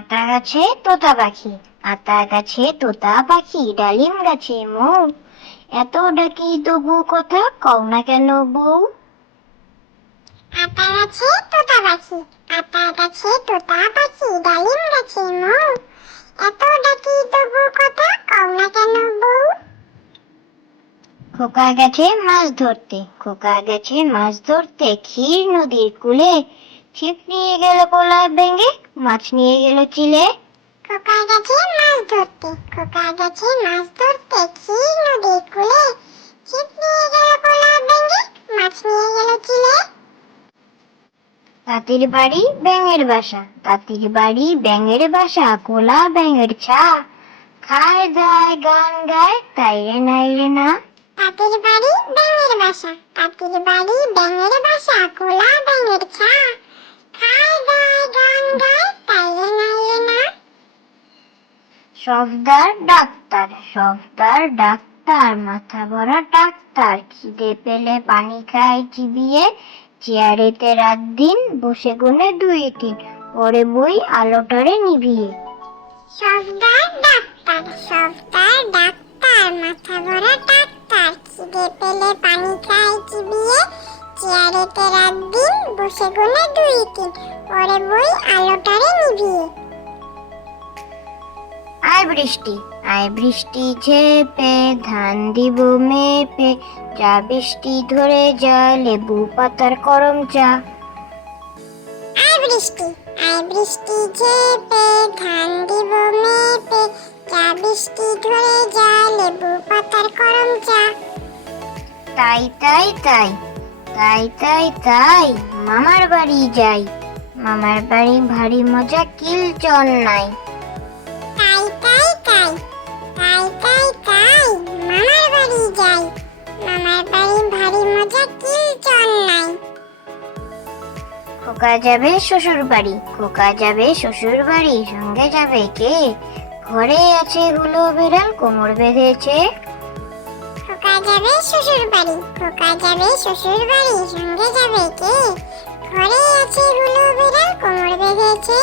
আতা গাছে তোতা পাখি, আতা গাছে তোতা পাখি, ডালিম গাছে মৌ, এত ডাকি তবু কথা কও না কেন বউ। আতা গাছে তোতা পাখি, আতা গাছে তোতা পাখি, ডালিম গাছে মৌ, এত ডাকি তবু কথা কও না কেন বউ। খোকা গেছে মাছ ধরতে, খোকা গেছে মাছ ধরতে, ক্ষীর নদীর কূলে, ছিপ নিয়ে গেল কোলা ভেঙে, মাছ নিয়ে গেল চিলে। খোকা গেছে মাছ ধরতে, খোকা গেছে মাছ ধরতে, ক্ষীর নদীর কূলে, ছিপ নিয়ে গেল কোলা ভেঙে, মাছ নিয়ে গেল চিলে। তাঁতির বাড়ি ব্যাঙের বাসা, তাঁতির বাড়ি ব্যাঙের বাসা, কোলা ব্যাঙের ছা, খায় দায় গান গায় তাই রে নাই রে না। তাঁতির বাড়ি ব্যাঙের বাসা, তাঁতির বাড়ি ব্যাঙের বাসা, কোলা ব্যাঙের ছা, খায় দায় গান গায় তাই রে নাই রে না। সফদার ডাক্তার, সফদার ডাক্তার, মাথা ভরা ডাক্তার, খিদে পেলে পানি খায় চিবিয়ে, চেয়ারেতে রাত দিন বসে গুনে দুই তিন, পরে বই আলোটারে নিভিয়ে। সফদার ডাক্তার, সফদার ডাক্তার, মাথা ভরা ডাক্তার, খিদে পেলে পানি খায় চিবিয়ে, চেয়ারেতে রাত দিন বসে গুনে দুই তিন, পরে বই আলোটারে নিভিয়ে। আয় বৃষ্টি, আয় বৃষ্টি ঝেপে, ধান দিব মেপে, যা বৃষ্টি ধরে যা, লেবু পাতার করম চা। আয় বৃষ্টি, আয় বৃষ্টি ঝেপে, ধান দিব মেপে, যা বৃষ্টি ধরে যা, লেবু পাতার করম চা। তাই তাই তাই, তাই তাই তাই, মামার বাড়ি যাই, মামার বাড়ি ভারী মজা কিল চন নাই। তাই তাই তাই, তাই তাই তাই, মামার বাড়ি যাই, মামার বাড়ি ভারী মজা কিল চন নাই। খোকা যাবে শ্বশুর বাড়ি, খোকা যাবে শ্বশুর বাড়ি, সঙ্গে যাবে কে, ঘরে আছে হুলো বেড়াল কোমর বেঁধেছে। খোকা যাবে শ্বশুর বাড়ি, খোকা যাবে শ্বশুর বাড়ি, সঙ্গে যাবে কে, ঘরে আছে হুলো বিড়াল কোমর বেঁধেছে।